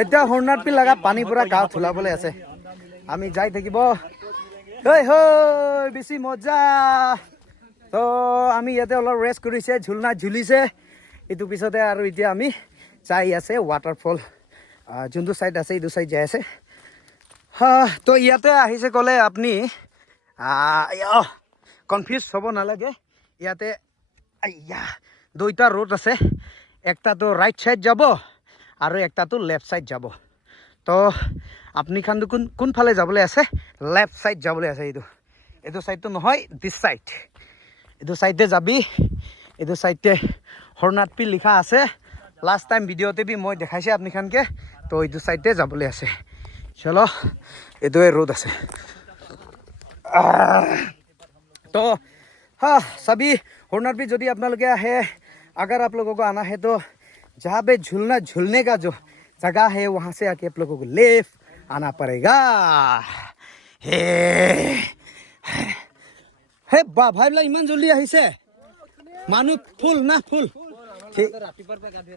এতিয়া হৰ্ণাত পি লগা পানী পুৰা গা ধুলাবলৈ আছে আমি যাই থাকিব হৈ হৈ বেছি মজা তো আমি ইয়াতে অলপ ৰেষ্ট কৰিছে ঝুলনা ঝুলিছে এইটো পিছতে আৰু এতিয়া আমি যাই আছে ৱাটাৰফল যোনটো চাইড আছে এইটো চাইড যাই আছে তো ইয়াতে আহিছে ক'লে আপুনি কনফিউজ হ'ব নালাগে ইয়াতে দুইটা ৰোড আছে একটাতো ৰাইট সাইড যাব আৰু একটাতো লেফট সাইড যাব তো আপুনি খানটো কোনফালে যাবলৈ আছে লেফট সাইড যাবলৈ আছে এইটো সাইডটো নহয় দিছ সাইড এইটো সাইডে যাবি এইটো সাইডে হৰ্ণাটপি লিখা আছে লাষ্ট টাইম ভিডিঅ'তে বি মই দেখাইছে আপুনি খানকে তো এইটো সাইডে যাবলৈ আছে চলো এইটোৱে ৰোড আছে तो हाँ सभी हॉर्नट यदि आप लोग है अगर आप लोगों को आना है तो जहाँ पे झूलने का जो जगह है वहाँ से आके आप लोगों को लेफ्ट आना पड़ेगा हे बा भाई ला इमान जल्दी আহিছে মানুহ ফুল না ফুল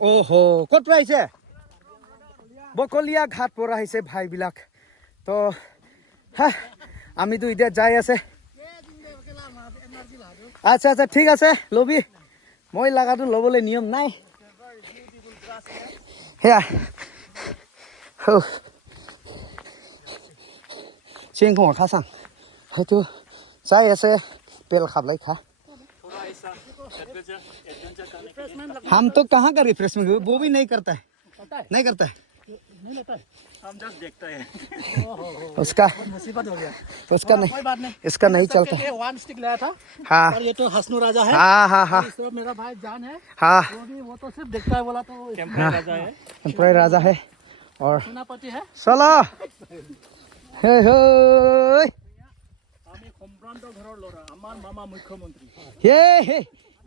ओहो ক'ত পৰা আহিছে বকলিয়া ঘাট পৰা আহিছে ভাই বিলাক তো হ্যাঁ আমি তো এতিয়া যাই আছে আচ্ছা আচ্ছা ঠিক আছে লবি মই লাগাটো লবলৈ নিয়ম নাই হেয়া চিং খং খাসাং হয়তো যাই আছে তেল খাবলাই खा हम तो कहाँ का रिफ्रेशमेंट वो भी नहीं करता है नहीं करता है हम जस्ट देखते हैं उसका मुसीबत हो गया उसका नहीं कोई बात नहीं इसका नहीं चलता वन स्टिक लाया था हाँ और ये तो हसनू राजा है हाँ हाँ हाँ तो मेरा भाई जान है हाँ वो तो सिर्फ देखता है बोला तो टेम्परेरी राजा है टेम्परेरी राजा है और सेनापति है चलो हे हे আমি সম্ভ্ৰান্ত ঘৰৰ ল'ৰা আমাৰ মামা মুখ্যমন্ত্ৰী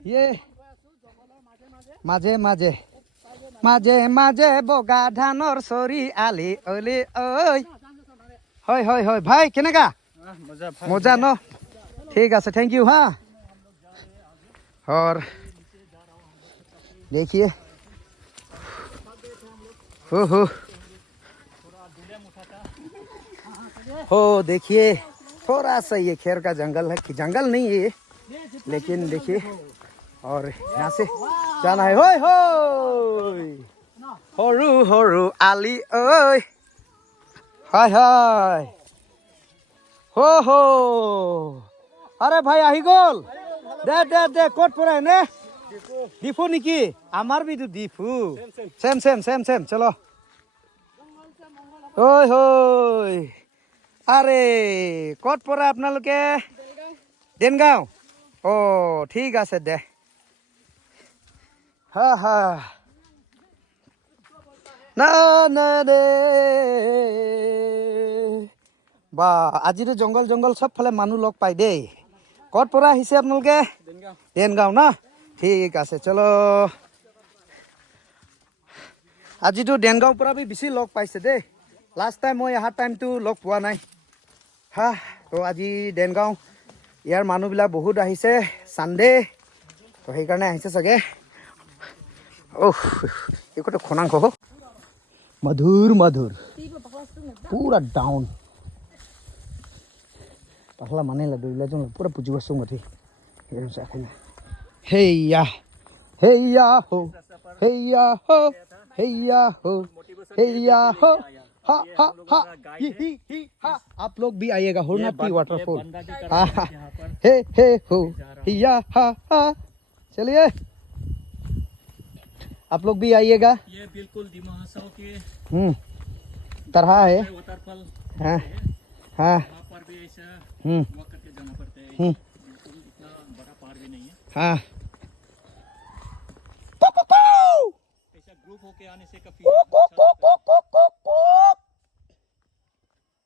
ये মাঝে মাঝে মাঝে মাঝে বগা ধানৰ চৰি আলি অলি ঐ হয় হয় হয় ভাই কেনেকা মজা ন ঠিক আছে थैंक यू हाँ और देखिए हो देखिए थोड़ा सा ये खेर का जंगल है कि जंगल नहीं है ये लेकिन देखिए और यहाँ से जाना है होय होय हरु हरु आली ओय हाय हाय हो अरे भाई आही गल दे दे दे कोट पर है ने डिफू निकी आमार भी तो Diphu same same same same चलो ओय होय अरे कोट पर अपना लोग के देनगांव ओ ठीक আছে দে হা হা না না রে বা আজিৰ জংগল জংগল সব ফালে মানুহ লগ পাই দেই ক'ত পৰা আহিছে আপোনালোকে দেনগাঁও না ঠিক আছে চলো আজিতো দেনগাঁও পৰা বেছি লগ পাইছে দেই লাষ্ট টাইম মই অহা টাইমটো লগ পোৱা নাই হা তো আজি দেনগাঁও ইয়াৰ মানুহবিলাক বহুত আহিছে সানডে তো সেইকাৰণে আহিছে চাগে ओह ये तो खनांग हो मधुर मधुर पूरा डाउन पहला माने ला दुला जो पूरा पुजी बसो मथि हेरु साखैन हेया हेया हो हेया हो हेया हो हेया हो हा हा हा ही हा आप लोग भी आइएगा हॉर्नटपी वाटरफॉल हे हो हेया हा हा चलिए आप लोग भी आइएगा ये बिल्कुल दिमाग के तरह है वाटरफॉल हाँ हाँ वहाँ पर भी ऐसा वॉक करके जाना पड़ता है बिल्कुल इतना बड़ा पार भी नहीं है हाँ ऐसा ग्रुप होके आने से काफी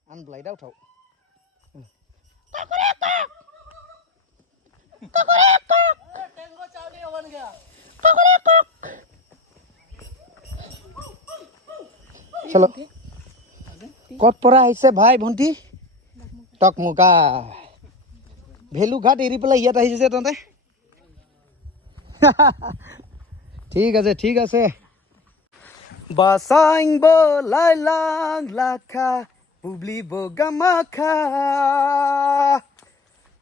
अनब्लाइड आउट हो चलो कत पर आइसे भाई भंटी टकमुका भेलू घाट एरी पेला इयात आइसे तंते ठीक আছে Basaing bo lai lang laka publi bo gamaka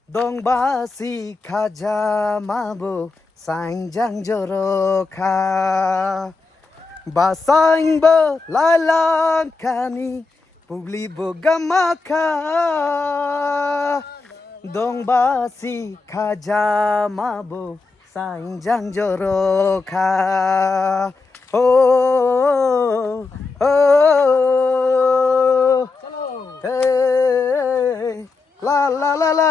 dong basi khaja mabo saing jang joroka Basaing bo lai lang kani publi bo gamaka dong basi khaja mabo saing jang joroka Oh, oh, hey, la la la la,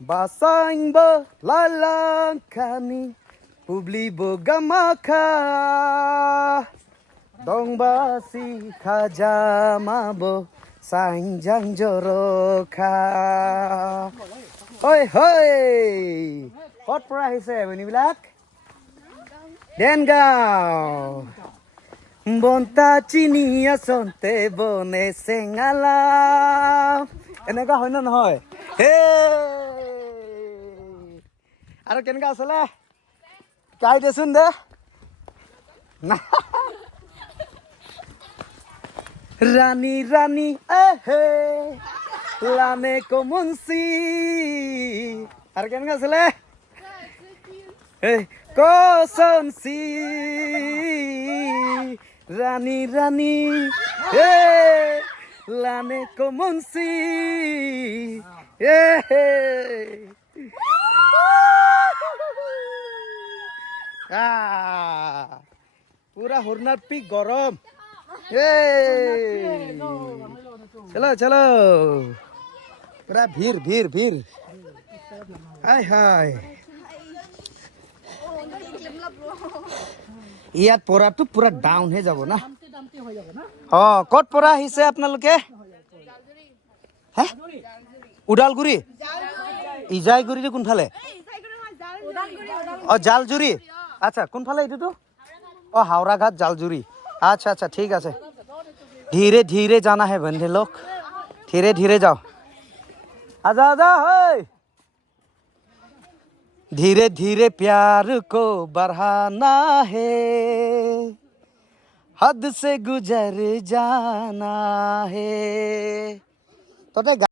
basaing bo la la kani, publi bo gamaka, dong basi khaja mabo, saing jang joroka. Hoi hoi, what price ini bilak? Dengao Bonta chinia sonte bone sengala Enega hoy na hoy Hey Aro kenga asale Kai desun de Na Rani rani eh Lame komunsi Aro kenga asale Hey Koson si Rani Rani hey Lane komon si hey पूरा हुरनार peak गरम hey चलो चलो पूरा भीड़ भीड़ भीड़ हाय हाय ইয়াত পৰাটো পুৰা ডাউন হৈ যাব না কত পৰা আহিছে আপোনালোকে হে উদালগুৰি ইজাইগুৰি কোনফালে জালজুৰি আচ্ছা কোনফালে এইটো হাওড়া ঘাট জালজুৰি আচ্ছা আচ্ছা ঠিক আছে ধীরে ধীরে जाना है बंधे लोग धीरे धीरे जाओ आजा आजा हे धीरे धीरे प्यार को बढ़ाना है हद से गुजर जाना है तो